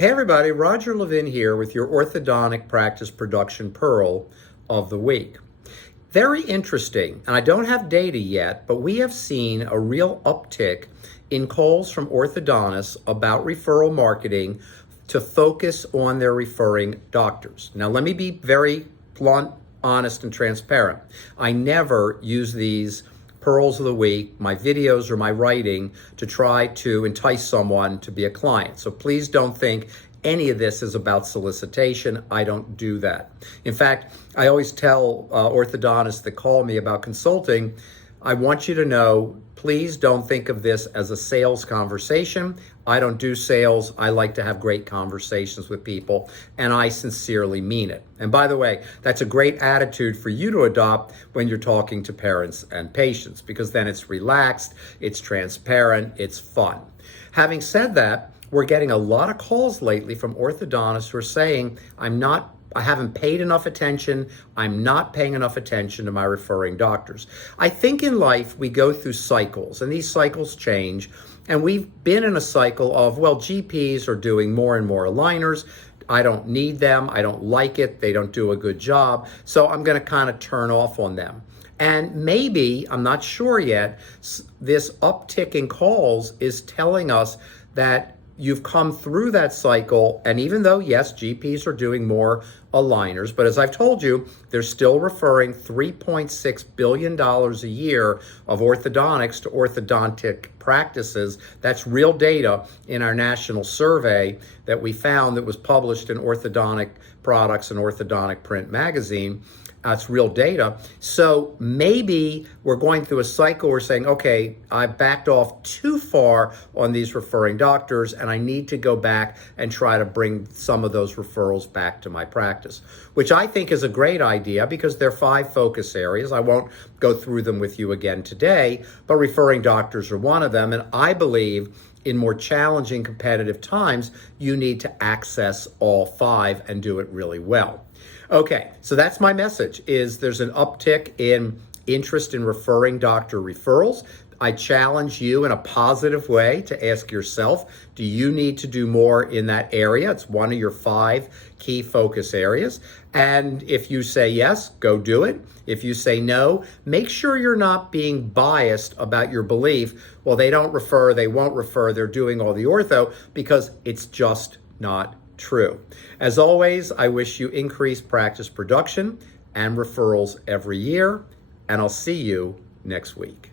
Hey everybody, Roger Levin here with your orthodontic practice production pearl of the week. Very interesting, and I don't have data yet, but we have seen a real uptick in calls from orthodontists about referral marketing to focus on their referring doctors. Now let me be very blunt, honest, and transparent. I never use these pearls of the week, my videos or my writing, to try to entice someone to be a client. So please don't think any of this is about solicitation. I don't do that. In fact, I always tell orthodontists that call me about consulting, I want you to know, please don't think of this as a sales conversation. I don't do sales. I like to have great conversations with people, and I sincerely mean it. And by the way, that's a great attitude for you to adopt when you're talking to parents and patients, because then it's relaxed, it's transparent, it's fun. Having said that, we're getting a lot of calls lately from orthodontists who are saying, I haven't paid enough attention. I'm not paying enough attention to my referring doctors. I think in life we go through cycles, and these cycles change. And we've been in a cycle of, well, GPs are doing more and more aligners. I don't need them. I don't like it. They don't do a good job. So I'm going to kind of turn off on them. And maybe, I'm not sure yet, this uptick in calls is telling us that you've come through that cycle, and even though, yes, GPs are doing more aligners, but as I've told you, they're still referring $3.6 billion a year of orthodontics to orthodontic practices. That's real data in our national survey that we found that was published in Orthodontic Products and Orthodontic Print magazine. That's real data. So maybe we're going through a cycle. We're saying, okay, I backed off too far on these referring doctors, and I need to go back and try to bring some of those referrals back to my practice, which I think is a great idea because there are 5 focus areas. I won't go through them with you again today, but referring doctors are one of them. And I believe in more challenging competitive times, you need to access all 5 and do it really well. Okay, so that's my message, is there's an uptick in interest in referring doctor referrals. I challenge you in a positive way to ask yourself, do you need to do more in that area? It's one of your 5 key focus areas. And if you say yes, go do it. If you say no, make sure you're not being biased about your belief, well, they don't refer, they won't refer, they're doing all the ortho, because it's just not true. As always, I wish you increased practice production and referrals every year, and I'll see you next week.